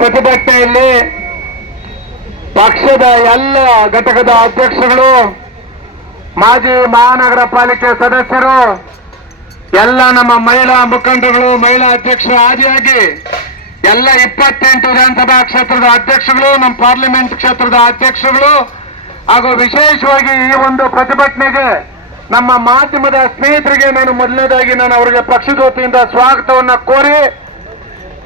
ಪ್ರತಿಭಟನೆಯಲ್ಲಿ ಪಕ್ಷದ ಎಲ್ಲ ಘಟಕದ ಅಧ್ಯಕ್ಷಗಳು, ಮಾಜಿ ಮಹಾನಗರ ಪಾಲಿಕೆ ಸದಸ್ಯರು, ಎಲ್ಲ ನಮ್ಮ ಮಹಿಳಾ ಮುಖಂಡರುಗಳು, ಮಹಿಳಾ ಅಧ್ಯಕ್ಷರು ಆದಿಯಾಗಿ ಎಲ್ಲ 28 ವಿಧಾನಸಭಾ ಕ್ಷೇತ್ರದ ಅಧ್ಯಕ್ಷಗಳು, ನಮ್ಮ ಪಾರ್ಲಿಮೆಂಟ್ ಕ್ಷೇತ್ರದ ಅಧ್ಯಕ್ಷಗಳು ಹಾಗೂ ವಿಶೇಷವಾಗಿ ಈ ಒಂದು ಪ್ರತಿಭಟನೆಗೆ ನಮ್ಮ ಮಾಧ್ಯಮದ ಸ್ನೇಹಿತರಿಗೆ ಮೊದಲನೇದಾಗಿ ನಾನು ಅವರಿಗೆ ಪಕ್ಷದ ವತಿಯಿಂದ ಸ್ವಾಗತವನ್ನ ಕೋರಿ,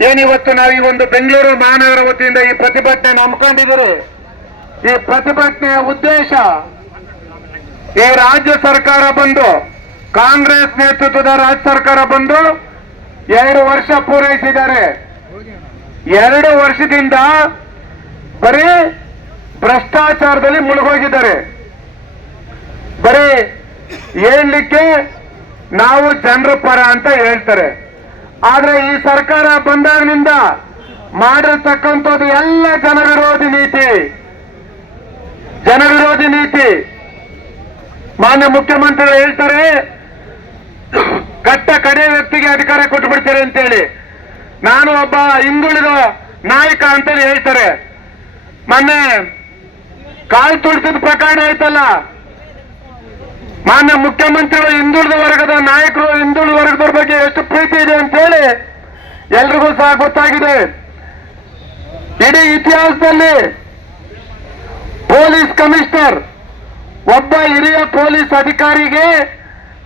ಏನಿವತ್ತು ನಾವು ಈ ಒಂದು ಬೆಂಗಳೂರು ಮಹಾನಗರ ವತಿಯಿಂದ ಈ ಪ್ರತಿಭಟನೆ ಹಮ್ಮಿಕೊಂಡಿದ್ದೀರಿ. ಈ ಪ್ರತಿಭಟನೆಯ ಉದ್ದೇಶ, ಈ ರಾಜ್ಯ ಸರ್ಕಾರ ಬಂದು, ಕಾಂಗ್ರೆಸ್ ನೇತೃತ್ವದ ರಾಜ್ಯ ಸರ್ಕಾರ ಬಂದು 2 ವರ್ಷ ಪೂರೈಸಿದ್ದಾರೆ. 2 ವರ್ಷದಿಂದ ಬರೀ ಭ್ರಷ್ಟಾಚಾರದಲ್ಲಿ ಮುಳುಗೋಗಿದ್ದಾರೆ. ಬರೀ ಹೇಳಲಿಕ್ಕೆ ನಾವು ಜನರ ಪರ ಅಂತ ಹೇಳ್ತಾರೆ. ಆದ್ರೆ ಈ ಸರ್ಕಾರ ಬಂದಾಗಿನಿಂದ ಮಾಡಿರ್ತಕ್ಕಂಥದ್ದು ಎಲ್ಲ ಜನವಿರೋಧಿ ನೀತಿ. ಮಾನ್ಯ ಮುಖ್ಯಮಂತ್ರಿಗಳು ಹೇಳ್ತಾರೆ, ಕಟ್ಟ ಕಡೆ ವ್ಯಕ್ತಿಗೆ ಅಧಿಕಾರ ಕೊಟ್ಟು ಬಿಡ್ತಾರೆ ಅಂತೇಳಿ. ನಾನು ಒಬ್ಬ ಹಿಂದುಳಿದ ನಾಯಕ ಅಂತೇಳಿ ಹೇಳ್ತಾರೆ. ಮೊನ್ನೆ ಕಾಲ್ ತುಳಿಸಿದ ಪ್ರಕರಣ ಆಯ್ತಲ್ಲ, ಮಾನ್ಯ ಮುಖ್ಯಮಂತ್ರಿಗಳು ಹಿಂದುಳಿದ ವರ್ಗದ ನಾಯಕರು, ಹಿಂದುಳಿದ ವರ್ಗದವ್ರ ಬಗ್ಗೆ ಎಷ್ಟು ಪ್ರೀತಿ ಇದೆ ಅಂತೇಳಿ ಎಲ್ರಿಗೂ ಸಹ ಗೊತ್ತಾಗಿದೆ. ಇಡೀ ಇತಿಹಾಸದಲ್ಲಿ ಪೊಲೀಸ್ ಕಮಿಷನರ್ ಒಬ್ಬ ಹಿರಿಯ ಪೊಲೀಸ್ ಅಧಿಕಾರಿಗೆ,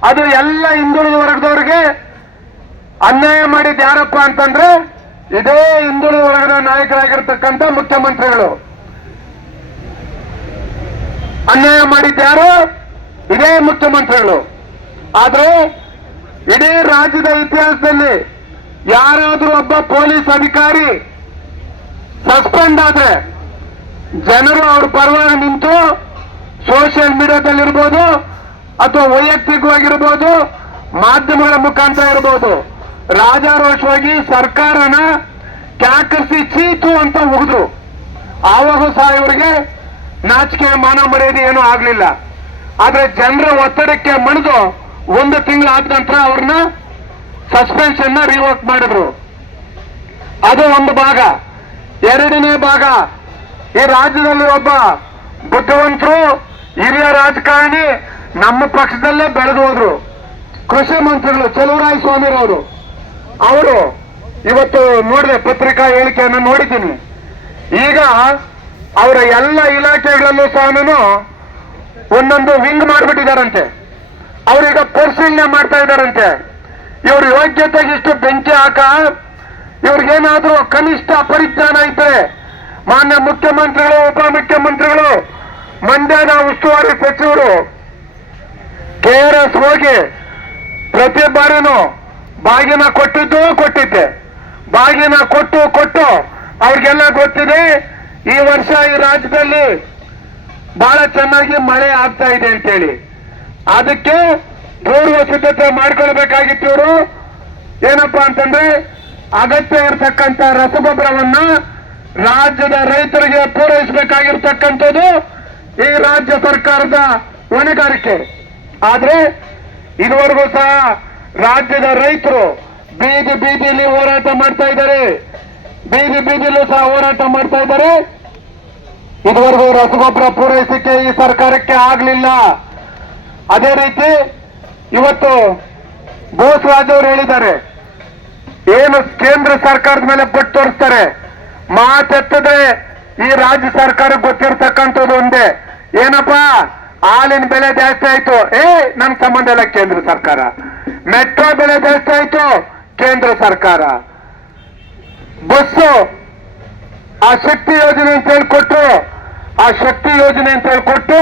ಅದು ಎಲ್ಲ ಹಿಂದುಳಿದ ವರ್ಗದವರಿಗೆ ಅನ್ಯಾಯ ಮಾಡಿದ್ದು ಯಾರಪ್ಪ ಅಂತಂದ್ರೆ ಇದೇ ಹಿಂದುಳಿದ ವರ್ಗದ ನಾಯಕರಾಗಿರ್ತಕ್ಕಂಥ ಮುಖ್ಯಮಂತ್ರಿಗಳು. ಅನ್ಯಾಯ ಮಾಡಿದ್ಯಾರು? ಇದೇ ಮುಖ್ಯಮಂತ್ರಿಗಳು. ಆದ್ರೆ ಇಡೀ ರಾಜ್ಯದ ಇತಿಹಾಸದಲ್ಲಿ ಯಾರಾದ್ರೂ ಒಬ್ಬ ಪೊಲೀಸ್ ಅಧಿಕಾರಿ ಸಸ್ಪೆಂಡ್ ಆದ್ರೆ ಜನರು ಅವ್ರ ಪರವಾಗಿ ನಿಂತು ಸೋಷಿಯಲ್ ಮೀಡಿಯಾದಲ್ಲಿರ್ಬೋದು ಅಥವಾ ವೈಯಕ್ತಿಕವಾಗಿರ್ಬೋದು, ಮಾಧ್ಯಮಗಳ ಮುಖಾಂತರ ಇರ್ಬೋದು, ರಾಜಾರೋಷವಾಗಿ ಸರ್ಕಾರನ ಕ್ಯಾಕರಿಸಿ ಚೀತು ಅಂತ ಉಗಿದ್ರು. ಆವಾಗೂ ಸಹ ಇವರಿಗೆ ನಾಚಿಕೆ ಮಾನ ಮರ್ಯಾದೆ ಏನೂ ಆಗ್ಲಿಲ್ಲ. ಆದ್ರೆ ಜನರ ಒತ್ತಡಕ್ಕೆ ಮಣಿದು 1 ತಿಂಗಳಾದ ನಂತರ ಅವ್ರನ್ನ ಸಸ್ಪೆನ್ಷನ್ ರಿವೋಕ್ ಮಾಡಿದ್ರು. ಅದು ಒಂದು ಭಾಗ. ಎರಡನೇ ಭಾಗ, ಈ ರಾಜ್ಯದಲ್ಲಿ ಒಬ್ಬ ಬುದ್ಧಿವಂತರು ಹಿರಿಯ ರಾಜಕಾರಣಿ ನಮ್ಮ ಪಕ್ಷದಲ್ಲೇ ಬೆಳೆದು ಹೋದ್ರು, ಕೃಷಿ ಮಂತ್ರಿಗಳು ಚಲುವರಾಯಸ್ವಾಮಿರವರು. ಅವರು ಇವತ್ತು ನೋಡಿದೆ, ಪತ್ರಿಕಾ ಹೇಳಿಕೆಯನ್ನು ನೋಡಿದ್ದೀನಿ. ಈಗ ಅವರ ಎಲ್ಲ ಇಲಾಖೆಗಳಲ್ಲೂ ಸಹ ಒಂದೊಂದು ವಿಂಗ್ ಮಾಡಿಬಿಟ್ಟಿದ್ದಾರಂತೆ. ಅವರೀಗ ಪರಿಶೀಲನೆ ಮಾಡ್ತಾ ಇದ್ದಾರಂತೆ. ಇವ್ರ ಯೋಗ್ಯತೆಗೆ ಇಷ್ಟು ಬೆಂಕಿ ಹಾಕ, ಇವ್ರಿಗೇನಾದ್ರೂ ಕನಿಷ್ಠ ಪರಿಜ್ಞಾನ ಇದ್ರೆ ಮಾನ್ಯ ಮುಖ್ಯಮಂತ್ರಿಗಳು, ಉಪಮುಖ್ಯಮಂತ್ರಿಗಳು, ಮಂಡ್ಯದ ಉಸ್ತುವಾರಿ ಸಚಿವರು KRS ಹೋಗಿ ಪ್ರತಿ ಬಾರಿನೂ ಬಾಗಿನ ಕೊಟ್ಟಿದ್ದೆ. ಬಾಗಿನ ಕೊಟ್ಟು ಅವ್ರಿಗೆಲ್ಲ ಗೊತ್ತಿದೆ ಈ ವರ್ಷ ಈ ರಾಜ್ಯದಲ್ಲಿ ಬಹಳ ಚೆನ್ನಾಗಿ ಮಳೆ ಆಗ್ತಾ ಇದೆ ಅಂತೇಳಿ. ಅದಕ್ಕೆ ಪೂರ್ವ ಸಿದ್ಧತೆ ಮಾಡ್ಕೊಳ್ಬೇಕಾಗಿತ್ತು. ಇವರು ಏನಪ್ಪಾ ಅಂತಂದ್ರೆ ಅಗತ್ಯ ಇರತಕ್ಕಂತ ರಸಗೊಬ್ಬರವನ್ನ ರಾಜ್ಯದ ರೈತರಿಗೆ ಪೂರೈಸಬೇಕಾಗಿರ್ತಕ್ಕಂಥದ್ದು ಈ ರಾಜ್ಯ ಸರ್ಕಾರದ ಹೊಣೆಗಾರಿಕೆ. ಆದ್ರೆ ಇದುವರೆಗೂ ಸಹ ರಾಜ್ಯದ ರೈತರು ಬೀದಿಯಲ್ಲಿ ಹೋರಾಟ ಮಾಡ್ತಾ ಇದ್ದಾರೆ. ಬೀದಿಯಲ್ಲೂ ಸಹ ಹೋರಾಟ ಮಾಡ್ತಾ ಇದ್ದಾರೆ. ಇದುವರೆಗೂ ರಸಗೊಬ್ಬರ ಪೂರೈಸಲಿಕ್ಕೆ ಈ ಸರ್ಕಾರಕ್ಕೆ ಆಗ್ಲಿಲ್ಲ. ಅದೇ ರೀತಿ ಇವತ್ತು ಬೋಸರಾಜ್ ಅವರು ಹೇಳಿದ್ದಾರೆ, ಏನು ಕೇಂದ್ರ ಸರ್ಕಾರದ ಮೇಲೆ ಪಟ್ಟು ತೋರಿಸ್ತಾರೆ. ಮಾತೆತ್ತದೆ ಈ ರಾಜ್ಯ ಸರ್ಕಾರಕ್ಕೆ ಗೊತ್ತಿರ್ತಕ್ಕಂಥದ್ದು ಒಂದೇ, ಏನಪ್ಪಾ, ಹಾಲಿನ ಬೆಲೆ ಜಾಸ್ತಿ ಆಯ್ತು, ನನ್ ಸಂಬಂಧ ಇಲ್ಲ ಕೇಂದ್ರ ಸರ್ಕಾರ. ಮೆಟ್ರೋ ಬೆಲೆ ಜಾಸ್ತಿ ಆಯ್ತು, ಕೇಂದ್ರ ಸರ್ಕಾರ. ಬಸ್ಸು ಆ ಶಕ್ತಿ ಯೋಜನೆ ಅಂತ ಹೇಳ್ಕೊಟ್ಟು, ಆ ಶಕ್ತಿ ಯೋಜನೆ ಅಂತ ಹೇಳ್ಕೊಟ್ಟು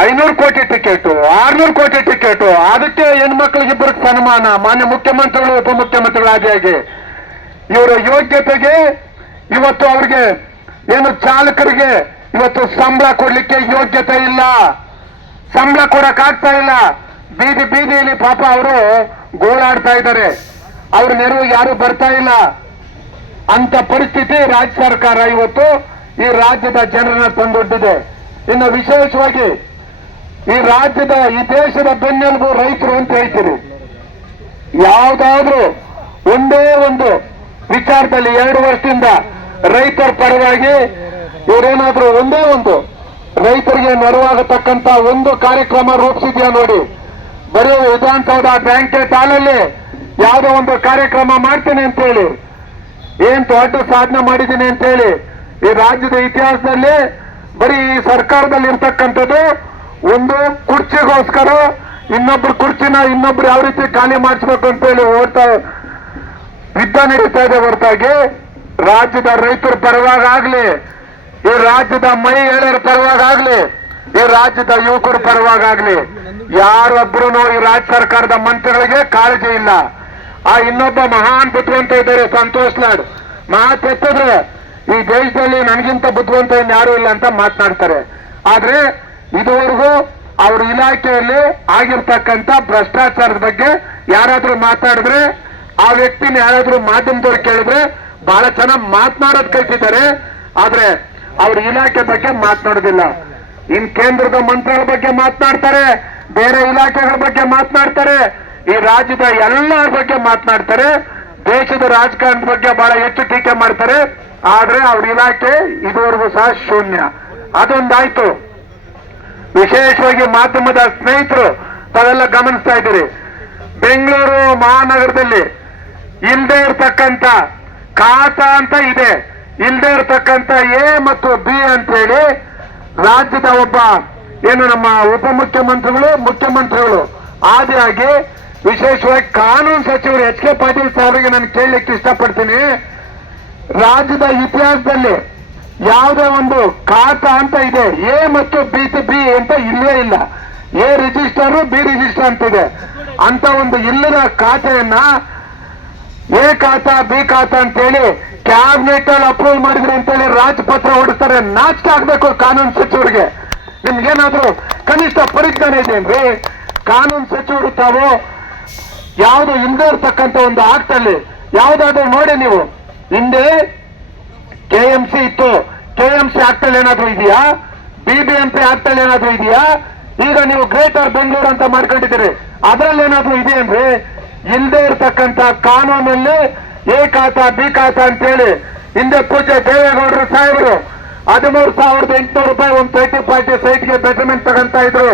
500 ಕೋಟಿ ಟಿಕೆಟ್, 600 ಕೋಟಿ ಟಿಕೆಟ್, ಅದಕ್ಕೆ ಹೆಣ್ಮಕ್ಳಿಗೆ ಇಬ್ಬರಿಗೆ ಸನ್ಮಾನ. ಮಾನ್ಯ ಮುಖ್ಯಮಂತ್ರಿಗಳು, ಉಪಮುಖ್ಯಮಂತ್ರಿಗಳು ಆದಿಯಾಗಿ ಇವರ ಯೋಗ್ಯತೆಗೆ ಇವತ್ತು ಅವ್ರಿಗೆ ಏನು ಚಾಲಕರಿಗೆ ಇವತ್ತು ಸಂಬಳ ಕೊಡ್ಲಿಕ್ಕೆ ಯೋಗ್ಯತೆ ಇಲ್ಲ, ಸಂಬಳ ಕೊಡಕ್ಕಾಗ್ತಾ ಇಲ್ಲ. ಬೀದಿಯಲ್ಲಿ ಪಾಪ ಅವರು ಗೋಳಾಡ್ತಾ ಇದ್ದಾರೆ. ಅವ್ರ ನೆರವು ಯಾರು ಬರ್ತಾ ಇಲ್ಲ. ಅಂತ ಪರಿಸ್ಥಿತಿ ರಾಜ್ಯ ಸರ್ಕಾರ ಇವತ್ತು ಈ ರಾಜ್ಯದ ಜನರನ್ನ ತಂದೊಡ್ಡಿದೆ. ಇನ್ನು ವಿಶೇಷವಾಗಿ ಈ ರಾಜ್ಯದ, ಈ ದೇಶದ ಬೆನ್ನೆಲುಬು ರೈತರು ಅಂತ ಹೇಳ್ತೀರಿ. ಯಾವುದಾದ್ರೂ ಒಂದೇ ಒಂದು ವಿಚಾರದಲ್ಲಿ 2 ವರ್ಷದಿಂದ ರೈತರ ಪರವಾಗಿ ಇವರೇನಾದ್ರೂ ಒಂದೇ ಒಂದು ರೈತರಿಗೆ ನೆರವಾಗತಕ್ಕಂತ ಒಂದು ಕಾರ್ಯಕ್ರಮ ರೂಪಿಸಿದ್ಯಾ ನೋಡಿ. ಬರೀ ವಿಧಾನಸೌಧ ಬ್ಯಾಂಕೆಟ್ ಹಾಲಲ್ಲಿ ಯಾವುದೋ ಒಂದು ಕಾರ್ಯಕ್ರಮ ಮಾಡ್ತೇನೆ ಅಂತ ಹೇಳಿ, ಏನ್ ದೊಡ್ಡ ಸಾಧನೆ ಮಾಡಿದ್ದೀನಿ ಅಂತ ಹೇಳಿ ಈ ರಾಜ್ಯದ ಇತಿಹಾಸದಲ್ಲಿ ಬರೀ ಈ ಸರ್ಕಾರದಲ್ಲಿ ಇರ್ತಕ್ಕಂಥದ್ದು ಒಂದು ಕುರ್ಚಿಗೋಸ್ಕರ ಇನ್ನೊಬ್ರು ಕುರ್ಚಿನ ಇನ್ನೊಬ್ರು ಯಾವ ರೀತಿ ಖಾಲಿ ಮಾಡಿಸ್ಬೇಕು ಅಂತ ಹೇಳಿ ಓಡ್ತಾ ಯುದ್ಧ ನಡೀತಾ ಇದೆ ಹೊರತಾಗಿ ರಾಜ್ಯದ ರೈತರ ಪರವಾಗಲಿ, ಈ ರಾಜ್ಯದ ಮಹಿಳೆಯರ ಪರವಾಗಲಿ, ಈ ರಾಜ್ಯದ ಯುವಕರ ಪರವಾಗಲಿ ಯಾರೊಬ್ರು ಈ ರಾಜ್ಯ ಸರ್ಕಾರದ ಮಂತ್ರಿಗಳಿಗೆ ಕಾಳಜಿ ಇಲ್ಲ. ಆ ಇನ್ನೊಬ್ಬ ಮಹಾನ್ ಬುದ್ಧಿವಂತ ಇದ್ದಾರೆ ಸಂತೋಷ್ ಲಾಡ್, ಮಾತೆತ್ತಿದ್ರೆ ಈ ದೇಶದಲ್ಲಿ ನನಗಿಂತ ಬುದ್ಧಿವಂತ ಯಾರು ಇಲ್ಲ ಅಂತ ಮಾತನಾಡ್ತಾರೆ. ಆದ್ರೆ ಇದುವರೆಗೂ ಅವ್ರ ಇಲಾಖೆಯಲ್ಲಿ ಆಗಿರ್ತಕ್ಕಂಥ ಭ್ರಷ್ಟಾಚಾರದ ಬಗ್ಗೆ ಯಾರಾದ್ರೂ ಮಾತಾಡಿದ್ರೆ, ಆ ವ್ಯಕ್ತಿನ ಯಾರಾದ್ರೂ ಮಾಧ್ಯಮದವ್ರು ಕೇಳಿದ್ರೆ ಬಹಳ ಚೆನ್ನಾಗಿ ಮಾತನಾಡೋದ್ ಕಲ್ತಿದ್ದಾರೆ, ಆದ್ರೆ ಅವ್ರ ಇಲಾಖೆ ಬಗ್ಗೆ ಮಾತನಾಡೋದಿಲ್ಲ. ಇನ್ ಕೇಂದ್ರದ ಮಂತ್ರಿಗಳ ಬಗ್ಗೆ ಮಾತನಾಡ್ತಾರೆ, ಬೇರೆ ಇಲಾಖೆಗಳ ಬಗ್ಗೆ ಮಾತನಾಡ್ತಾರೆ, ಈ ರಾಜ್ಯದ ಎಲ್ಲರ ಬಗ್ಗೆ ಮಾತನಾಡ್ತಾರೆ, ದೇಶದ ರಾಜಕಾರಣದ ಬಗ್ಗೆ ಬಹಳ ಹೆಚ್ಚು ಟೀಕೆ ಮಾಡ್ತಾರೆ. ಆದ್ರೆ ಅವ್ರ ಇಲಾಖೆ ಇದುವರೆಗೂ ಸಹ ಶೂನ್ಯ. ಅದೊಂದಾಯ್ತು. ವಿಶೇಷವಾಗಿ ಮಾಧ್ಯಮದ ಸ್ನೇಹಿತರು ತಾವೆಲ್ಲ ಗಮನಿಸ್ತಾ ಇದ್ದೀರಿ, ಬೆಂಗಳೂರು ಮಹಾನಗರದಲ್ಲಿ ಇಲ್ಲದೆ ಇರತಕ್ಕಂತ ಖಾತಾ ಅಂತ ಇದೆ, ಇಲ್ಲದೆ ಇರತಕ್ಕಂತ ಎ ಮತ್ತು ಬಿ ಅಂತ ಹೇಳಿ ರಾಜ್ಯದ ಒಬ್ಬ ಏನು ನಮ್ಮ ಉಪಮುಖ್ಯಮಂತ್ರಿಗಳು ಮುಖ್ಯಮಂತ್ರಿಗಳು ಆದಿಯಾಗಿ ವಿಶೇಷವಾಗಿ ಕಾನೂನು ಸಚಿವರು ಎಚ್ ಕೆ ಪಾಟೀಲ್ ಸಾಹೇಬರಿಗೆ ನಾನು ಕೇಳಲಿಕ್ಕೆ ಇಷ್ಟಪಡ್ತೀನಿ, ರಾಜ್ಯದ ಇತಿಹಾಸದಲ್ಲಿ ಯಾವುದೇ ಒಂದು ಖಾತಾ ಅಂತ ಇದೆ ಎ ಮತ್ತು ಬಿ ಅಂತ ಇಲ್ಲೇ ಇಲ್ಲ. ಎ ರಿಜಿಸ್ಟರ್ ಬಿ ರಿಜಿಸ್ಟರ್ ಅಂತಿದೆ. ಅಂತ ಒಂದು ಇಲ್ಲದ ಖಾತೆಯನ್ನ ಎ ಖಾತಾ ಬಿ ಖಾತಾ ಅಂತೇಳಿ ಕ್ಯಾಬಿನೆಟ್ ಅಲ್ಲಿ ಅಪ್ರೂವ್ ಮಾಡಿದ್ರು ಅಂತೇಳಿ ರಾಜಪತ್ರ ಹೊಡಿಸ್ತಾರೆ. ನಾಚಿಕೆ ಆಗ್ಬೇಕು ಕಾನೂನು ಸಚಿವರಿಗೆ. ನಿಮ್ಗೇನಾದ್ರೂ ಕನಿಷ್ಠ ಪರಿಜ್ಞಾನ ಇದೆಯೇನ್ರಿ? ಕಾನೂನು ಸಚಿವರು ತಾವು ಯಾವುದು ಹಿಂದೆ ಇರ್ತಕ್ಕಂಥ ಒಂದು ಆಕ್ಟ್ ಅಲ್ಲಿ ಯಾವ್ದಾದ್ರು ನೋಡಿ ನೀವು. ಹಿಂದೆ KMC ಇತ್ತು, KMC ಆಕ್ಟ್ ಅಲ್ಲಿ ಏನಾದ್ರೂ ಇದೆಯಾ? BBMP ಆಕ್ಟ್ ಅಲ್ಲಿ ಏನಾದ್ರೂ ಇದೆಯಾ? ಈಗ ನೀವು ಗ್ರೇಟರ್ ಬೆಂಗಳೂರು ಅಂತ ಮಾಡ್ಕೊಂಡಿದ್ದೀರಿ, ಅದ್ರಲ್ಲಿ ಏನಾದ್ರೂ ಇದೆಯೇನ್ರಿ? ಇಲ್ಲದೆ ಇರ್ತಕ್ಕಂಥ ಕಾನೂನಲ್ಲಿ ಎ ಖಾತಾ ಬಿ ಖಾತಾ ಅಂತೇಳಿ ಹಿಂದೆ ಪೂಜೆ ದೇವೇಗೌಡರು ಸಾಹೇಬರು 13,800 ರೂಪಾಯಿ ಒಂದು 30 ಸೈಟ್ಗೆ ಬೆಟರ್ಮೆಂಟ್ ತಗೊಂತ ಇದ್ರು.